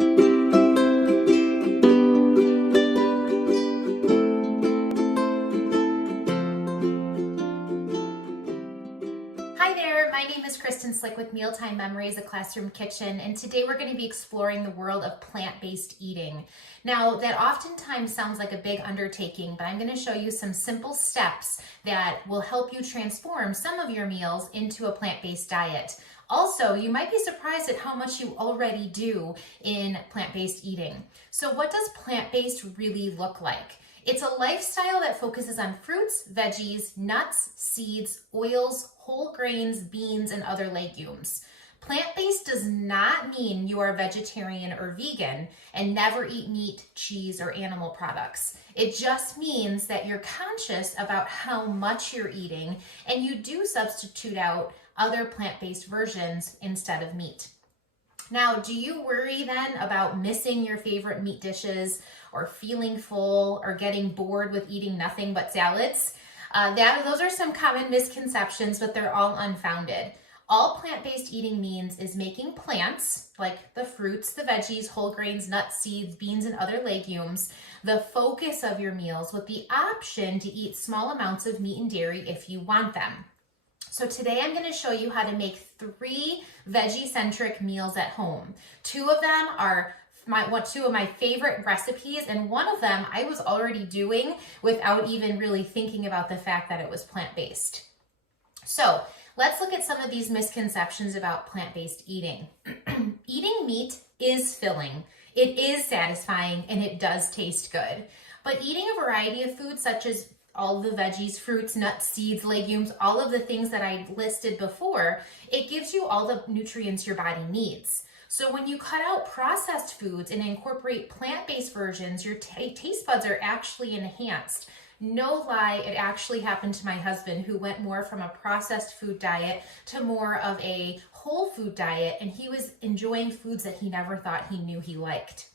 Hi there, my name is Kristen Slick with Mealtime Memories, a classroom kitchen, and today we're going to be exploring the world of plant-based eating. Now, that oftentimes sounds like a big undertaking, but I'm going to show you some simple steps that will help you transform some of your meals into a plant-based diet. Also, you might be surprised at how much you already do in plant-based eating. So what does plant-based really look like? It's a lifestyle that focuses on fruits, veggies, nuts, seeds, oils, whole grains, beans, and other legumes. Plant-based does not mean you are vegetarian or vegan and never eat meat, cheese, or animal products. It just means that you're conscious about how much you're eating and you do substitute out other plant-based versions instead of meat. Now, do you worry then about missing your favorite meat dishes or feeling full or getting bored with eating nothing but salads? Those are some common misconceptions, but they're all unfounded. All plant-based eating means is making plants, like the fruits, the veggies, whole grains, nuts, seeds, beans, and other legumes, the focus of your meals with the option to eat small amounts of meat and dairy if you want them. So today I'm going to show you how to make 3 veggie-centric meals at home. 2 of them are two of my favorite recipes, and one of them I was already doing without even really thinking about the fact that it was plant-based. So let's look at some of these misconceptions about plant-based eating. Eating meat is filling, it is satisfying, and it does taste good. But eating a variety of foods such as all the veggies, fruits, nuts, seeds, legumes, all of the things that I listed before, it gives you all the nutrients your body needs. So when you cut out processed foods and incorporate plant-based versions, your taste buds are actually enhanced. No lie, it actually happened to my husband, who went more from a processed food diet to more of a whole food diet, and he was enjoying foods that he never thought he knew he liked.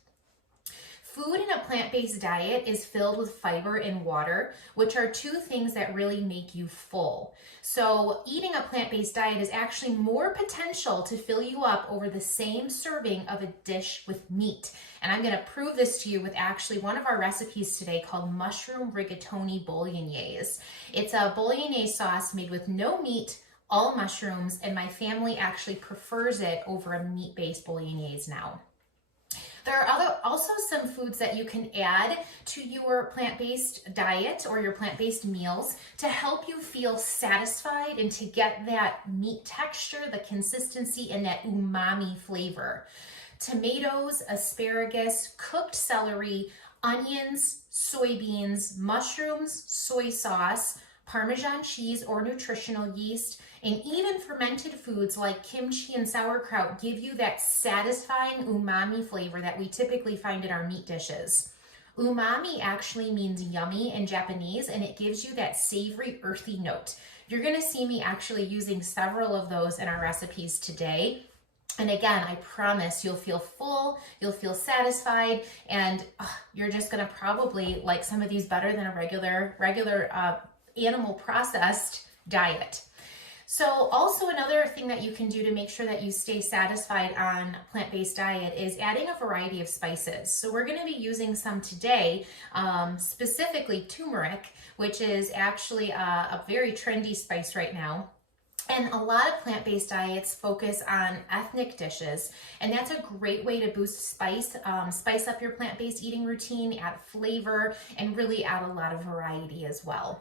Food in a plant-based diet is filled with fiber and water, which are 2 things that really make you full. So eating a plant-based diet is actually more potential to fill you up over the same serving of a dish with meat. And I'm going to prove this to you with actually one of our recipes today called mushroom rigatoni bolognese. It's a bolognese sauce made with no meat, all mushrooms, and my family actually prefers it over a meat-based bolognese now. There are also some foods that you can add to your plant-based diet or your plant-based meals to help you feel satisfied and to get that meat texture, the consistency, and that umami flavor. Tomatoes, asparagus, cooked celery, onions, soybeans, mushrooms, soy sauce, Parmesan cheese or nutritional yeast, and even fermented foods like kimchi and sauerkraut give you that satisfying umami flavor that we typically find in our meat dishes. Umami actually means yummy in Japanese, and it gives you that savory, earthy note. You're going to see me actually using several of those in our recipes today. And again, I promise you'll feel full, you'll feel satisfied, and you're just going to probably like some of these better than a regular animal processed diet. So also another thing that you can do to make sure that you stay satisfied on a plant-based diet is adding a variety of spices. So we're going to be using some today, specifically turmeric, which is actually a very trendy spice right now. And a lot of plant-based diets focus on ethnic dishes, and that's a great way to boost spice up your plant-based eating routine, add flavor, and really add a lot of variety as well.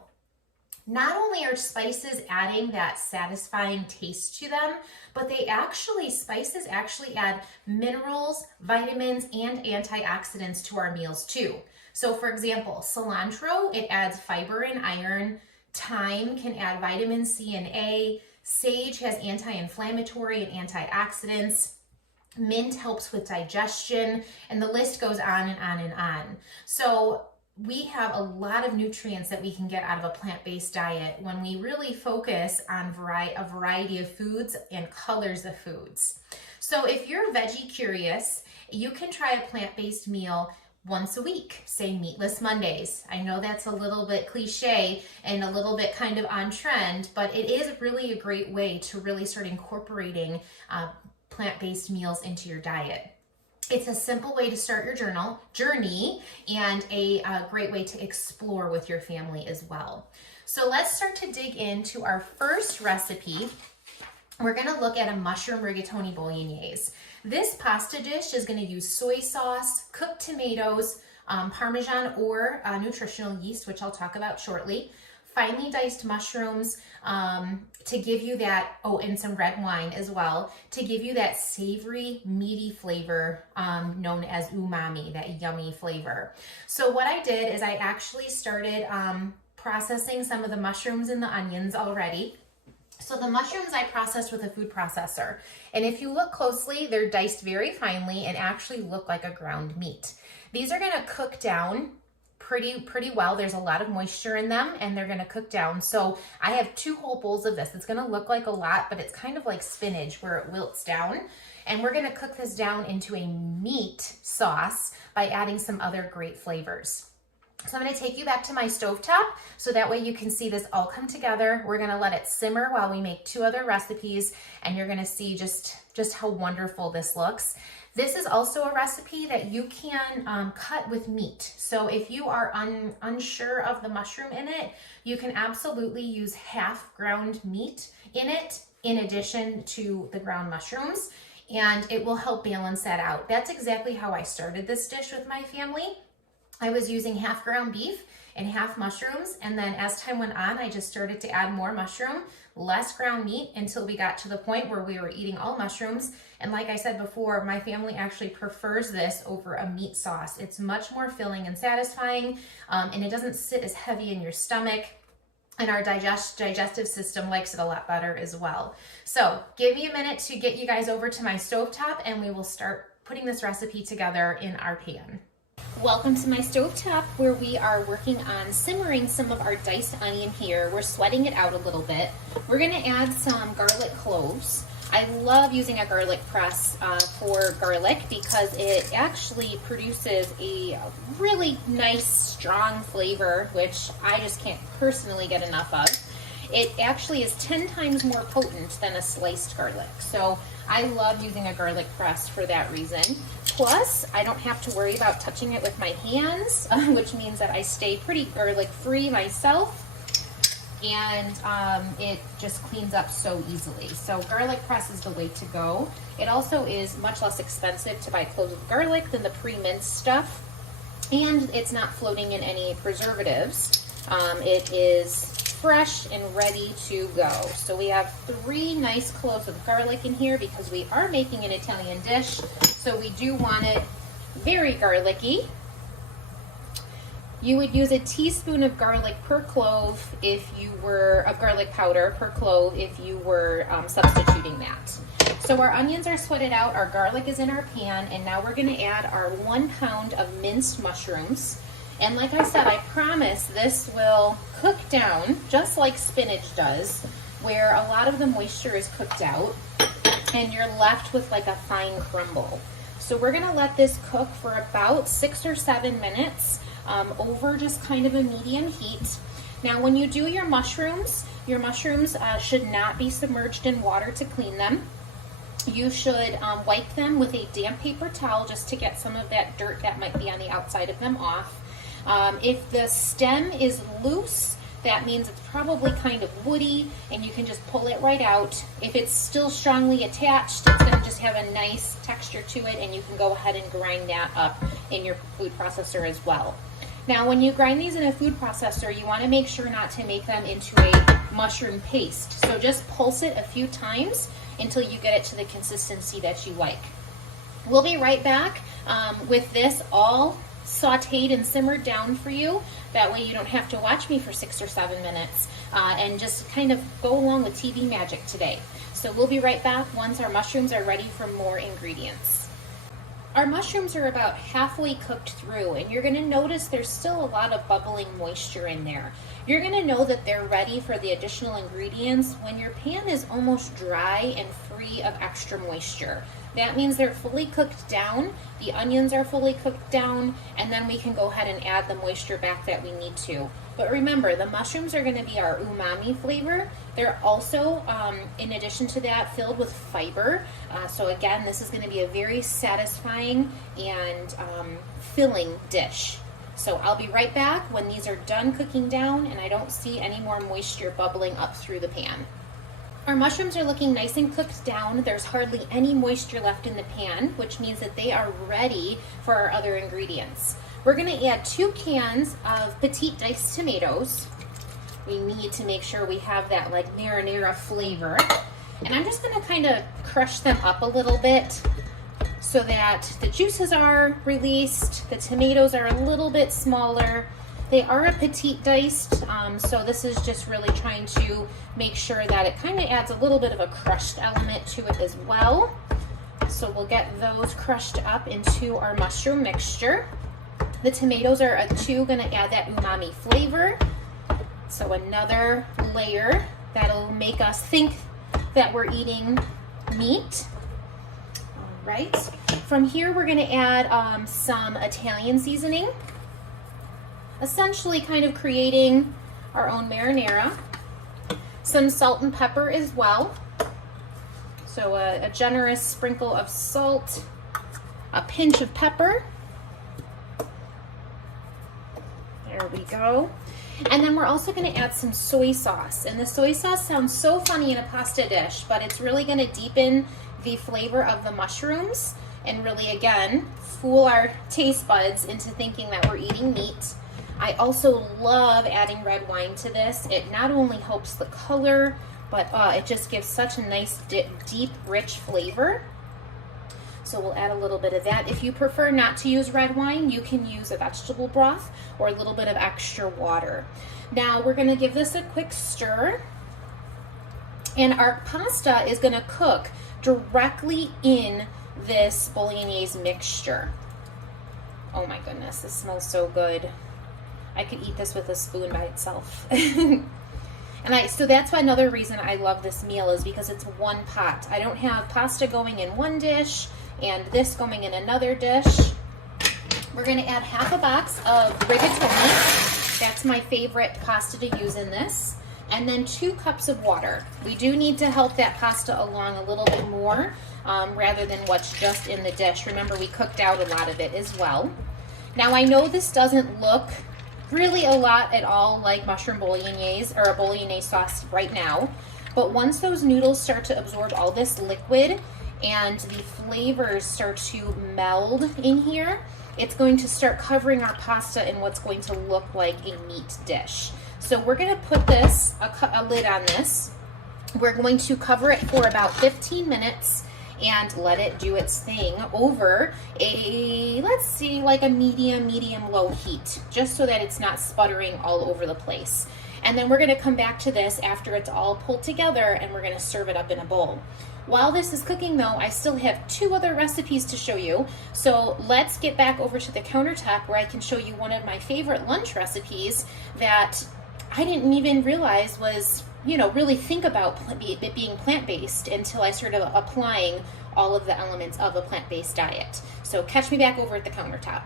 Not only are spices adding that satisfying taste to them, but spices actually add minerals, vitamins, and antioxidants to our meals too. So for example, cilantro, it adds fiber and iron. Thyme can add vitamin C and A. Sage has anti-inflammatory and antioxidants. Mint helps with digestion, and the list goes on and on and on. So we have a lot of nutrients that we can get out of a plant-based diet when we really focus on a variety of foods and colors of foods. So if you're veggie curious, you can try a plant-based meal once a week, say Meatless Mondays. I know that's a little bit cliche and a little bit kind of on trend, but it is really a great way to really start incorporating plant-based meals into your diet. It's a simple way to start your journey and a great way to explore with your family as well. So let's start to dig into our first recipe. We're gonna look at a mushroom rigatoni bolognese. This pasta dish is gonna use soy sauce, cooked tomatoes, Parmesan or nutritional yeast, which I'll talk about shortly, finely diced mushrooms to give you that, and some red wine as well, to give you that savory, meaty flavor known as umami, that yummy flavor. So what I did is I actually started processing some of the mushrooms and the onions already. So the mushrooms I processed with a food processor. And if you look closely, they're diced very finely and actually look like a ground meat. These are gonna cook down pretty well. There's a lot of moisture in them and they're gonna cook down. So I have 2 whole bowls of this. It's gonna look like a lot, but it's kind of like spinach where it wilts down. And we're gonna cook this down into a meat sauce by adding some other great flavors. So I'm gonna take you back to my stovetop so that way you can see this all come together. We're gonna let it simmer while we make 2 other recipes and you're gonna see just how wonderful this looks. This is also a recipe that you can cut with meat. So if you are unsure of the mushroom in it, you can absolutely use half ground meat in it in addition to the ground mushrooms, and it will help balance that out. That's exactly how I started this dish with my family. I was using half ground beef and half mushrooms, and then as time went on, I just started to add more mushroom, less ground meat, until we got to the point where we were eating all mushrooms. And like I said before, my family actually prefers this over a meat sauce. It's much more filling and satisfying, and it doesn't sit as heavy in your stomach. And our digestive system likes it a lot better as well. So give me a minute to get you guys over to my stovetop and we will start putting this recipe together in our pan. Welcome to my stovetop where we are working on simmering some of our diced onion here. We're sweating it out a little bit. We're gonna add some garlic cloves. I love using a garlic press for garlic because it actually produces a really nice, strong flavor, which I just can't personally get enough of. It actually is 10 times more potent than a sliced garlic. So I love using a garlic press for that reason. Plus, I don't have to worry about touching it with my hands, which means that I stay pretty garlic free myself. And it just cleans up so easily. So garlic press is the way to go. It also is much less expensive to buy cloves of garlic than the pre-minced stuff. And it's not floating in any preservatives. It is fresh and ready to go. So we have 3 nice cloves of garlic in here because we are making an Italian dish. So we do want it very garlicky. You would use a teaspoon of garlic per clove if you were, of garlic powder per clove if you were substituting that. So our onions are sweated out, our garlic is in our pan, and now we're gonna add our 1 pound of minced mushrooms. And like I said, I promise this will cook down just like spinach does, where a lot of the moisture is cooked out and you're left with like a fine crumble. So we're gonna let this cook for about 6 or 7 minutes over just kind of a medium heat. Now when you do your mushrooms should not be submerged in water to clean them. You should wipe them with a damp paper towel just to get some of that dirt that might be on the outside of them off. If the stem is loose, that means it's probably kind of woody and you can just pull it right out. If it's still strongly attached, it's gonna just have a nice texture to it and you can go ahead and grind that up in your food processor as well. Now, when you grind these in a food processor, you wanna make sure not to make them into a mushroom paste. So just pulse it a few times until you get it to the consistency that you like. We'll be right back with this all sauteed and simmered down for you. That way you don't have to watch me for 6 or 7 minutes and just kind of go along with TV magic today. So we'll be right back once our mushrooms are ready for more ingredients. Our mushrooms are about halfway cooked through and you're gonna notice there's still a lot of bubbling moisture in there. You're gonna know that they're ready for the additional ingredients when your pan is almost dry and free of extra moisture. That means they're fully cooked down, the onions are fully cooked down, and then we can go ahead and add the moisture back that we need to. But remember, the mushrooms are going to be our umami flavor. They're also, in addition to that, filled with fiber. So again, this is going to be a very satisfying and filling dish. So I'll be right back when these are done cooking down and I don't see any more moisture bubbling up through the pan. Our mushrooms are looking nice and cooked down. There's hardly any moisture left in the pan, which means that they are ready for our other ingredients. We're going to add 2 cans of petite diced tomatoes. We need to make sure we have that like marinara flavor. And I'm just going to kind of crush them up a little bit so that the juices are released. The tomatoes are a little bit smaller. They are a petite diced, so this is just really trying to make sure that it kind of adds a little bit of a crushed element to it as well. So we'll get those crushed up into our mushroom mixture. The tomatoes are too going to add that umami flavor. So another layer that'll make us think that we're eating meat. All right. From here, we're going to add some Italian seasoning. Essentially kind of creating our own marinara. Some salt and pepper as well. So a generous sprinkle of salt, a pinch of pepper. There we go. And then we're also going to add some soy sauce. And the soy sauce sounds so funny in a pasta dish, but it's really going to deepen the flavor of the mushrooms and really, again, fool our taste buds into thinking that we're eating meat. I also love adding red wine to this. It not only helps the color, but it just gives such a nice, deep, rich flavor. So we'll add a little bit of that. If you prefer not to use red wine, you can use a vegetable broth or a little bit of extra water. Now we're going to give this a quick stir. And our pasta is going to cook directly in this bolognese mixture. Oh my goodness, this smells so good. I could eat this with a spoon by itself. So that's why another reason I love this meal is because it's one pot. I don't have pasta going in one dish and this going in another dish. We're going to add half a box of rigatoni. That's my favorite pasta to use in this. And then 2 cups of water. We do need to help that pasta along a little bit more rather than what's just in the dish. Remember, we cooked out a lot of it as well. Now I know this doesn't look really a lot at all like mushroom bolognese or a bolognese sauce right now, but once those noodles start to absorb all this liquid and the flavors start to meld in here, it's going to start covering our pasta in what's going to look like a meat dish. So we're going to put this, a lid on this. We're going to cover it for about 15 minutes and let it do its thing over a, let's see, like a medium-low heat, just so that it's not sputtering all over the place. And then we're going to come back to this after it's all pulled together and we're going to serve it up in a bowl. While this is cooking though, I still have 2 other recipes to show you. So let's get back over to the countertop where I can show you one of my favorite lunch recipes that I didn't even realize was, really think about it being plant-based until I started applying all of the elements of a plant-based diet. So catch me back over at the countertop.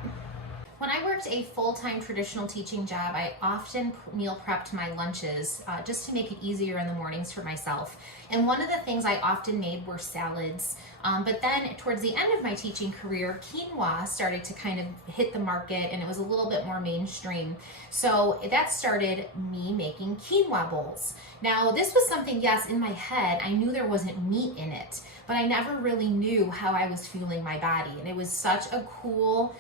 When I worked a full-time traditional teaching job, I often meal prepped my lunches just to make it easier in the mornings for myself. And one of the things I often made were salads. But then towards the end of my teaching career, quinoa started to kind of hit the market and it was a little bit more mainstream. So that started me making quinoa bowls. Now this was something, yes, in my head, I knew there wasn't meat in it, but I never really knew how I was fueling my body. And it was such a cool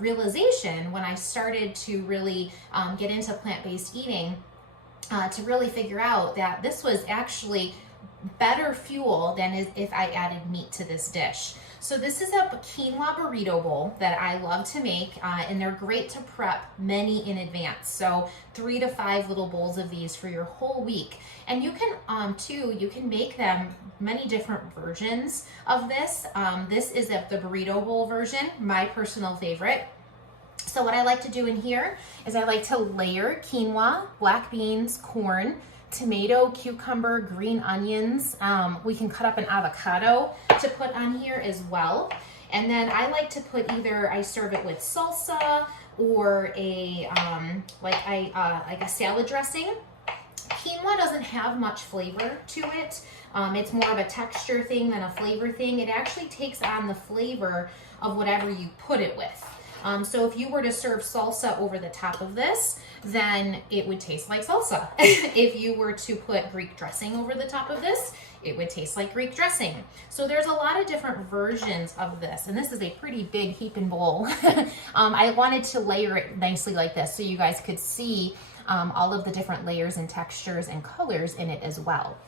realization when I started to really get into plant-based eating to really figure out that this was actually better fuel than if I added meat to this dish. So this is a quinoa burrito bowl that I love to make, and they're great to prep many in advance. So 3 to 5 little bowls of these for your whole week. And you can you can make them many different versions of this. This is the burrito bowl version, my personal favorite. So what I like to do in here is I like to layer quinoa, black beans, corn, tomato, cucumber, green onions. We can cut up an avocado to put on here as well. And then I like to put either, I serve it with salsa or a, like a salad dressing. Quinoa doesn't have much flavor to it. It's more of a texture thing than a flavor thing. It actually takes on the flavor of whatever you put it with. So if you were to serve salsa over the top of this, then it would taste like salsa. If you were to put Greek dressing over the top of this, it would taste like Greek dressing. So there's a lot of different versions of this, and this is a pretty big heaping bowl. I wanted to layer it nicely like this so you guys could see all of the different layers and textures and colors in it as well.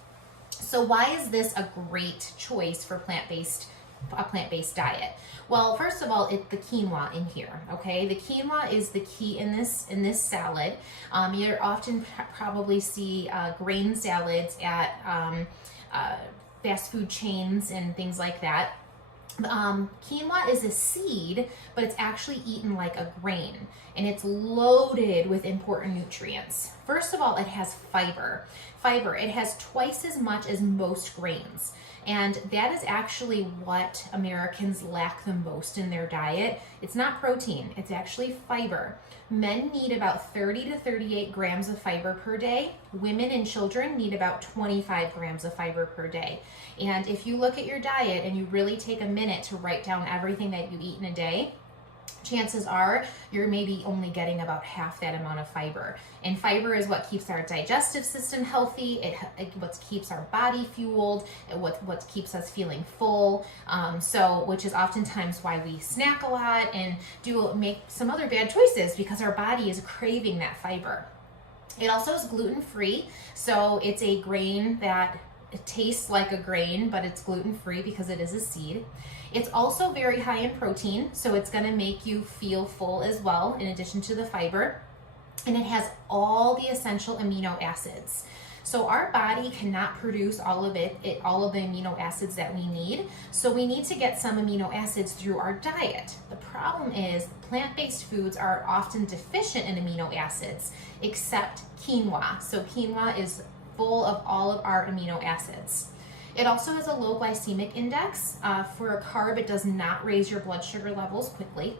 So why is this a great choice for a plant-based diet? Well, first of all, it's the quinoa in here, okay? The quinoa is the key in this salad. You often probably see grain salads at fast food chains and things like that. Quinoa is a seed, but it's actually eaten like a grain, and it's loaded with important nutrients. First of all, it has fiber. It has twice as much as most grains, and that is actually what Americans lack the most in their diet. It's not protein, it's actually fiber. Men need about 30 to 38 grams of fiber per day. Women and children need about 25 grams of fiber per day. And if you look at your diet and you really take a minute to write down everything that you eat in a day, chances are you're maybe only getting about half that amount of fiber. And fiber is what keeps our digestive system healthy, it what keeps our body fueled, what keeps us feeling full, which is oftentimes why we snack a lot and make some other bad choices, because our body is craving that fiber. It also is gluten-free, so it's a grain that it tastes like a grain, but it's gluten-free because it is a seed. It's also very high in protein, so it's gonna make you feel full as well, in addition to the fiber. And it has all the essential amino acids. So our body cannot produce all of the amino acids that we need. So we need to get some amino acids through our diet. The problem is plant-based foods are often deficient in amino acids, except quinoa. So quinoa is full of all of our amino acids. It also has a low glycemic index. For a carb, it does not raise your blood sugar levels quickly.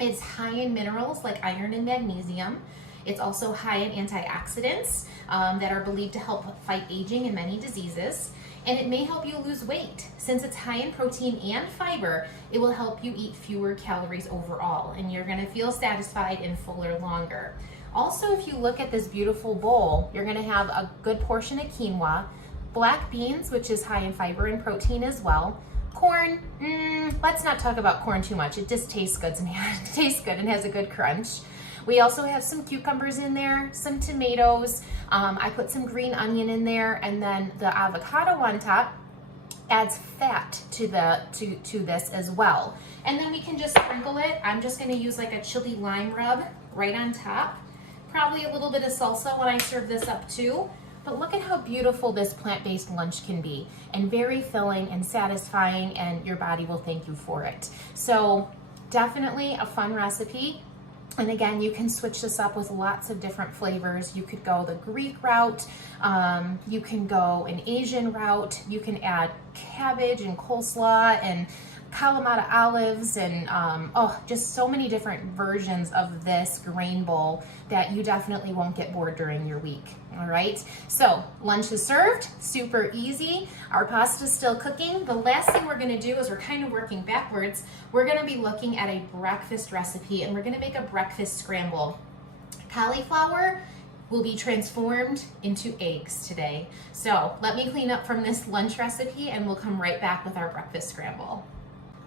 It's high in minerals like iron and magnesium. It's also high in antioxidants that are believed to help fight aging and many diseases. And it may help you lose weight. Since it's high in protein and fiber, it will help you eat fewer calories overall, and you're gonna feel satisfied and fuller longer. Also, if you look at this beautiful bowl, you're gonna have a good portion of quinoa, black beans, which is high in fiber and protein as well. Corn, let's not talk about corn too much. It just tastes good and has a good crunch. We also have some cucumbers in there, some tomatoes. I put some green onion in there, and then the avocado on top adds fat to this as well. And then we can just sprinkle it. I'm just gonna use like a chili lime rub right on top. Probably a little bit of salsa when I serve this up too. But look at how beautiful this plant-based lunch can be, and very filling and satisfying, and your body will thank you for it. So definitely a fun recipe. And again, you can switch this up with lots of different flavors. You could go the Greek route, you can go an Asian route, you can add cabbage and coleslaw and Kalamata olives and just so many different versions of this grain bowl that you definitely won't get bored during your week. All right, so lunch is served, super easy. Our pasta's still cooking. The last thing we're gonna do is we're kind of working backwards. We're gonna be looking at a breakfast recipe, and we're gonna make a breakfast scramble. Cauliflower will be transformed into eggs today. So let me clean up from this lunch recipe, and we'll come right back with our breakfast scramble.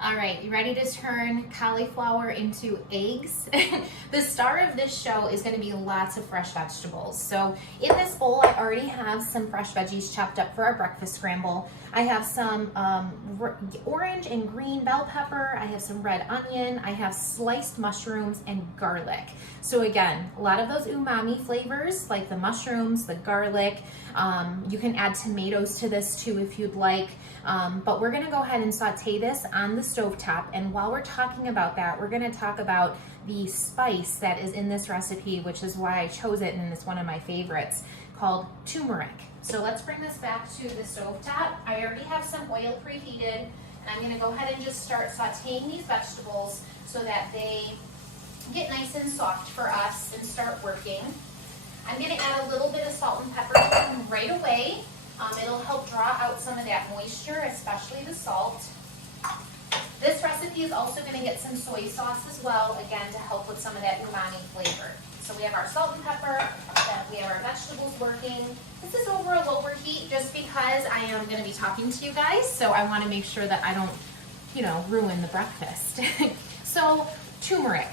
All right, you ready to turn cauliflower into eggs? The star of this show is gonna be lots of fresh vegetables. So in this bowl, I already have some fresh veggies chopped up for our breakfast scramble. I have some orange and green bell pepper. I have some red onion. I have sliced mushrooms and garlic. So again, a lot of those umami flavors, like the mushrooms, the garlic. You can add tomatoes to this too if you'd like. But we're gonna go ahead and saute this on the stovetop. And while we're talking about that, we're gonna talk about the spice that is in this recipe, which is why I chose it and it's one of my favorites, called turmeric. So let's bring this back to the stovetop. I already have some oil preheated, and I'm gonna go ahead and just start sauteing these vegetables so that they get nice and soft for us and start working. I'm gonna add a little bit of salt and pepper to them right away. It'll help draw out some of that moisture, especially the salt. This recipe is also gonna get some soy sauce as well, again, to help with some of that umami flavor. So we have our salt and pepper, we have our vegetables working. This is over a lower heat just because I am gonna be talking to you guys, so I wanna make sure that I don't, ruin the breakfast. So turmeric.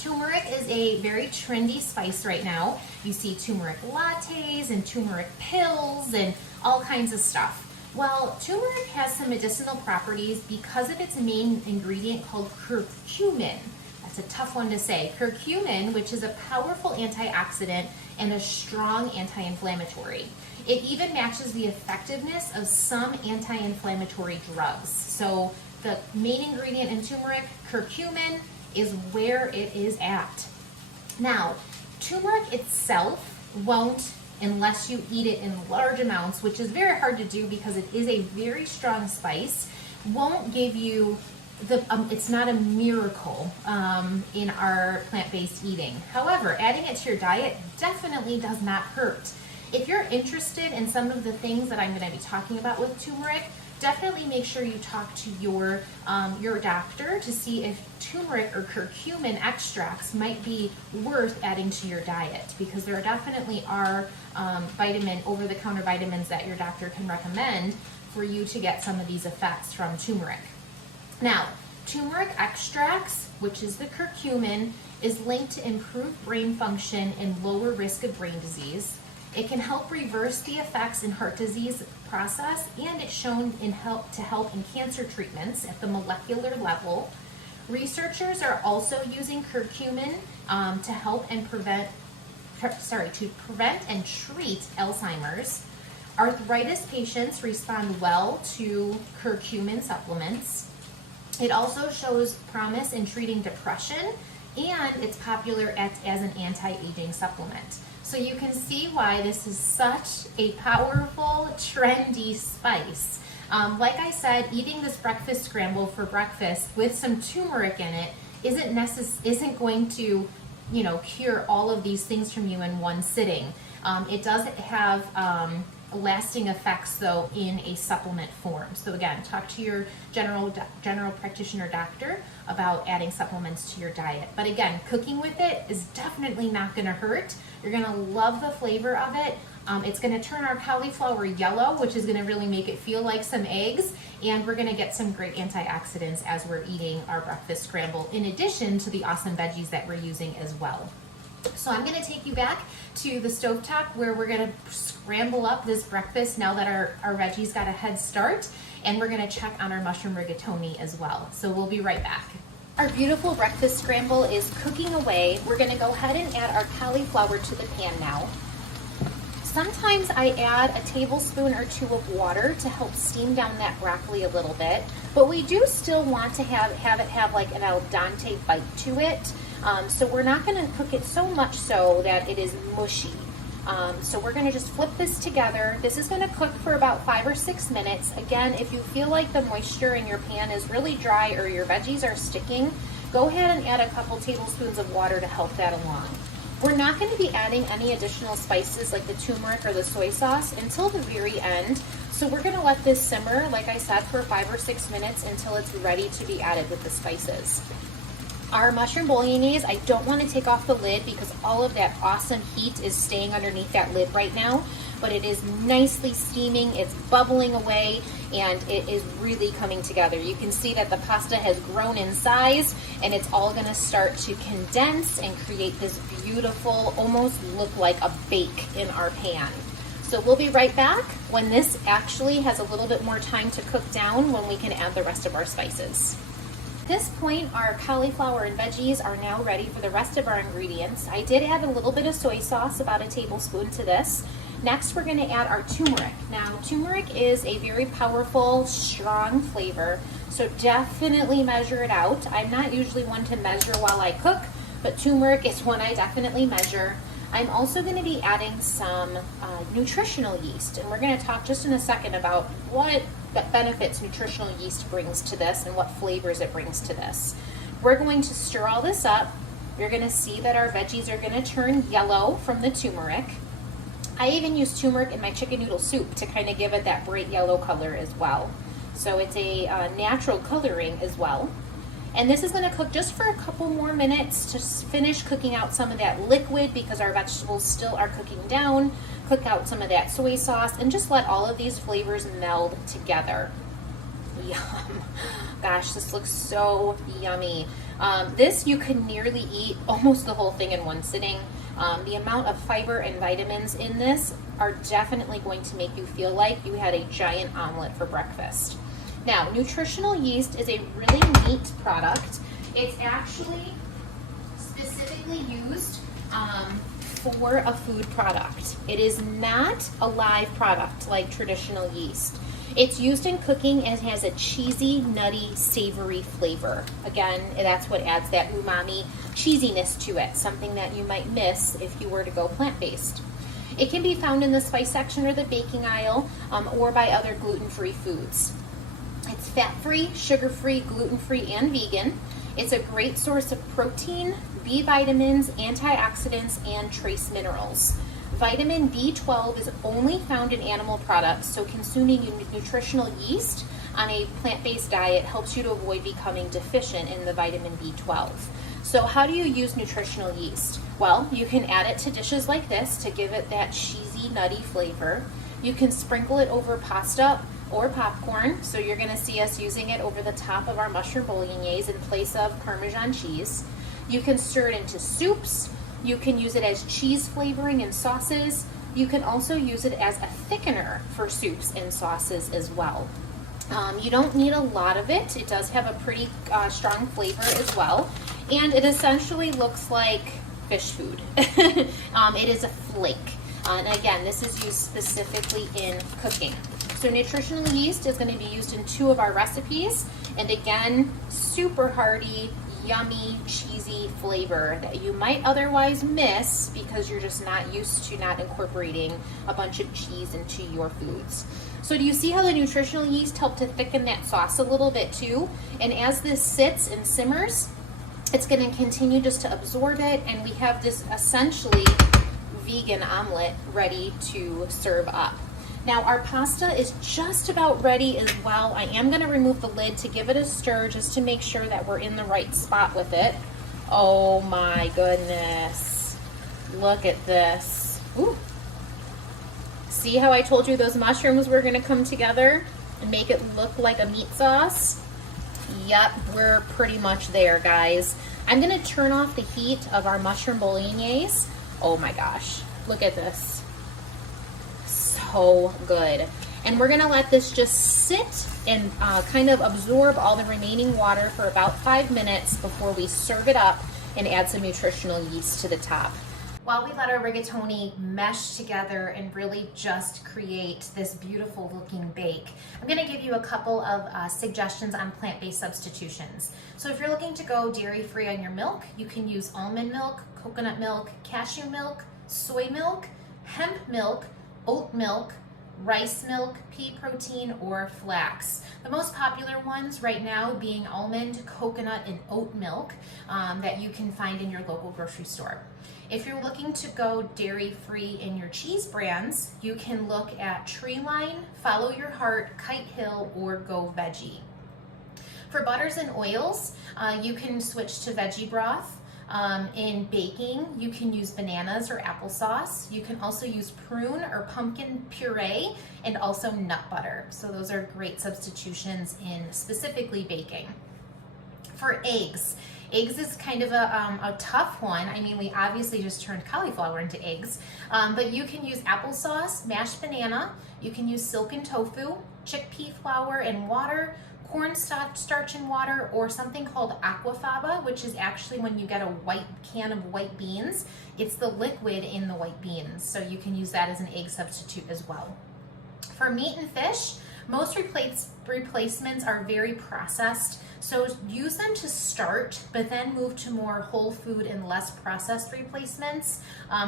Turmeric is a very trendy spice right now. You see turmeric lattes and turmeric pills and all kinds of stuff. Well, turmeric has some medicinal properties because of its main ingredient called curcumin. That's a tough one to say. Curcumin, which is a powerful antioxidant and a strong anti-inflammatory. It even matches the effectiveness of some anti-inflammatory drugs. So the main ingredient in turmeric, curcumin, is where it is at. Now, turmeric itself won't, unless you eat it in large amounts, which is very hard to do because it is a very strong spice, won't give you it's not a miracle in our plant-based eating. However, adding it to your diet definitely does not hurt. If you're interested in some of the things that I'm going to be talking about with turmeric, definitely make sure you talk to your doctor to see if turmeric or curcumin extracts might be worth adding to your diet, because there definitely are over-the-counter vitamins that your doctor can recommend for you to get some of these effects from turmeric. Now, turmeric extracts, which is the curcumin, is linked to improved brain function and lower risk of brain disease. It can help reverse the effects in heart disease process, and it's shown to help in cancer treatments at the molecular level. Researchers are also using curcumin to help and prevent and treat Alzheimer's. Arthritis patients respond well to curcumin supplements. It also shows promise in treating depression, and it's popular as an anti-aging supplement. So you can see why this is such a powerful, trendy spice. Like I said, eating this breakfast scramble for breakfast with some turmeric in it isn't going to, cure all of these things from you in one sitting. It does have lasting effects though in a supplement form. So again, talk to your general practitioner doctor about adding supplements to your diet. But again, cooking with it is definitely not going to hurt. You're going to love the flavor of it. It's going to turn our cauliflower yellow, which is going to really make it feel like some eggs, and we're going to get some great antioxidants as we're eating our breakfast scramble, in addition to the awesome veggies that we're using as well. So I'm going to take you back to the stovetop where we're going to scramble up this breakfast now that our veggies got a head start, and we're going to check on our mushroom rigatoni as well. So we'll be right back. Our beautiful breakfast scramble is cooking away. We're going to go ahead and add our cauliflower to the pan now. Sometimes I add a tablespoon or two of water to help steam down that broccoli a little bit, but we do still want to have it have like an al dente bite to it. So we're not going to cook it so much so that it is mushy. So we're going to just flip this together. This is going to cook for about 5 or 6 minutes. Again, if you feel like the moisture in your pan is really dry or your veggies are sticking, go ahead and add a couple tablespoons of water to help that along. We're not going to be adding any additional spices like the turmeric or the soy sauce until the very end. So we're going to let this simmer, like I said, for 5 or 6 minutes until it's ready to be added with the spices. Our mushroom bolognese, I don't want to take off the lid because all of that awesome heat is staying underneath that lid right now, but it is nicely steaming, it's bubbling away, and it is really coming together. You can see that the pasta has grown in size, and it's all going to start to condense and create this beautiful, almost look like a bake in our pan. So we'll be right back when this actually has a little bit more time to cook down, when we can add the rest of our spices. At this point, our cauliflower and veggies are now ready for the rest of our ingredients. I did add a little bit of soy sauce, about a tablespoon to this. Next, we're going to add our turmeric. Now, turmeric is a very powerful, strong flavor, so definitely measure it out. I'm not usually one to measure while I cook, but turmeric is one I definitely measure. I'm also going to be adding some nutritional yeast, and we're going to talk just in a second about what benefits nutritional yeast brings to this and what flavors it brings to this. We're going to stir all this up. You're going to see that our veggies are going to turn yellow from the turmeric. I even use turmeric in my chicken noodle soup to kind of give it that bright yellow color as well. So it's a natural coloring as well. And this is going to cook just for a couple more minutes to finish cooking out some of that liquid because our vegetables still are cooking down. Cook out some of that soy sauce and just let all of these flavors meld together. Yum. Gosh, this looks so yummy. This you can nearly eat almost the whole thing in one sitting. The amount of fiber and vitamins in this are definitely going to make you feel like you had a giant omelet for breakfast. Now, nutritional yeast is a really neat product. It's actually specifically used for a food product. It is not a live product like traditional yeast. It's used in cooking and has a cheesy, nutty, savory flavor. Again, that's what adds that umami cheesiness to it, something that you might miss if you were to go plant-based. It can be found in the spice section or the baking aisle or by other gluten-free foods. It's fat-free, sugar-free, gluten-free, and vegan. It's a great source of protein, B vitamins, antioxidants, and trace minerals. Vitamin B12 is only found in animal products, so consuming nutritional yeast on a plant-based diet helps you to avoid becoming deficient in the vitamin B12. So how do you use nutritional yeast? Well, you can add it to dishes like this to give it that cheesy, nutty flavor. You can sprinkle it over pasta or popcorn, so you're going to see us using it over the top of our mushroom bolognese in place of Parmesan cheese. You can stir it into soups. You can use it as cheese flavoring in sauces. You can also use it as a thickener for soups and sauces as well. You don't need a lot of it. It does have a pretty strong flavor as well. And it essentially looks like fish food. It is a flake. And again, this is used specifically in cooking. So nutritional yeast is going to be used in 2 of our recipes. And again, super hearty, yummy, cheesy flavor that you might otherwise miss because you're just not used to not incorporating a bunch of cheese into your foods. So do you see how the nutritional yeast helped to thicken that sauce a little bit too? And as this sits and simmers, it's going to continue just to absorb it, and we have this essentially vegan omelet ready to serve up. Now our pasta is just about ready as well. I am going to remove the lid to give it a stir just to make sure that we're in the right spot with it. Oh my goodness. Look at this. Ooh. See how I told you those mushrooms were going to come together and make it look like a meat sauce? Yep, we're pretty much there, guys. I'm going to turn off the heat of our mushroom bolognese. Oh my gosh, look at this. So good. And we're going to let this just sit and kind of absorb all the remaining water for about 5 minutes before we serve it up and add some nutritional yeast to the top. While we let our rigatoni mesh together and really just create this beautiful looking bake, I'm going to give you a couple of suggestions on plant-based substitutions. So if you're looking to go dairy-free on your milk, you can use almond milk, coconut milk, cashew milk, soy milk, hemp milk, oat milk, rice milk, pea protein, or flax. The most popular ones right now being almond, coconut, and oat milk that you can find in your local grocery store. If you're looking to go dairy-free in your cheese brands, you can look at Treeline, Follow Your Heart, Kite Hill, or Go Veggie. For butters and oils, you can switch to veggie broth. In baking, you can use bananas or applesauce. You can also use prune or pumpkin puree and also nut butter. So those are great substitutions in specifically baking. For eggs is kind of a tough one. I mean, we obviously just turned cauliflower into eggs, but you can use applesauce, mashed banana, you can use silken tofu, chickpea flour and water, cornstarch and water, or something called aquafaba, which is actually when you get a white can of white beans. It's the liquid in the white beans, so you can use that as an egg substitute as well. For meat and fish, most replacements are very processed, So use them to start, but then move to more whole food and less processed replacements.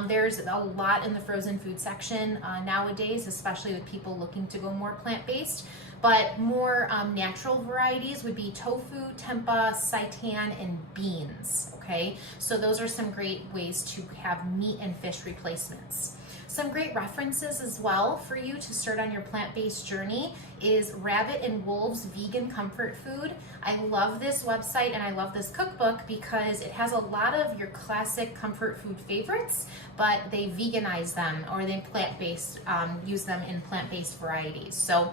There's a lot in the frozen food section nowadays, especially with people looking to go more plant-based. But more natural varieties would be tofu, tempeh, seitan, and beans, okay? So those are some great ways to have meat and fish replacements. Some great references as well for you to start on your plant-based journey is Rabbit and Wolves Vegan Comfort Food. I love this website and I love this cookbook because it has a lot of your classic comfort food favorites, but they veganize them or they plant-based, use them in plant-based varieties. So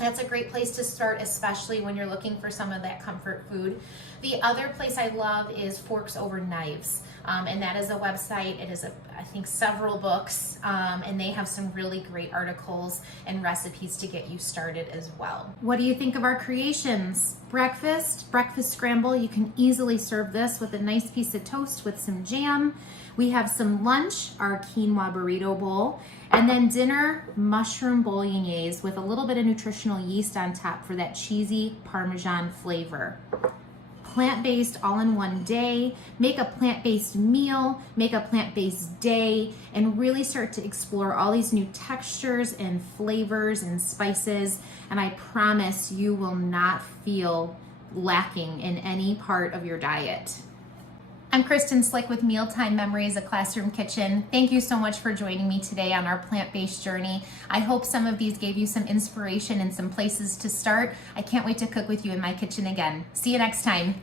that's a great place to start, especially when you're looking for some of that comfort food. The other place I love is Forks Over Knives, and that is a website. It is, I think, several books, and they have some really great articles and recipes to get you started as well. What do you think of our creations? Breakfast scramble. You can easily serve this with a nice piece of toast with some jam. We have some lunch, our quinoa burrito bowl, and then dinner, mushroom bolognese with a little bit of nutritional yeast on top for that cheesy Parmesan flavor. Plant-based all in one day. Make a plant-based meal, make a plant-based day, and really start to explore all these new textures and flavors and spices. And I promise you will not feel lacking in any part of your diet. I'm Kristen Slick with Mealtime Memories, a Classroom Kitchen. Thank you so much for joining me today on our plant-based journey. I hope some of these gave you some inspiration and some places to start. I can't wait to cook with you in my kitchen again. See you next time.